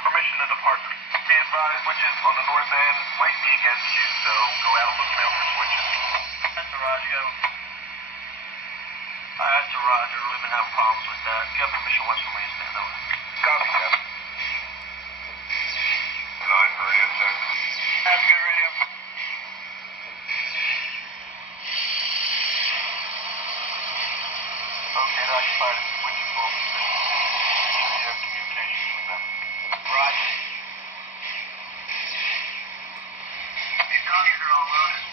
Permission to depart. Be advised, switches on the north end might be against you, so go out and look out for switches. That's a Roger, go. That's a Roger. We've been having problems with that. You got permission once from me to stand over. Copy, Captain. 9 for radio check. That's good radio. Okay, I occupied it. Switches will position. You have communications with them. Roger. These dogs are all loaded.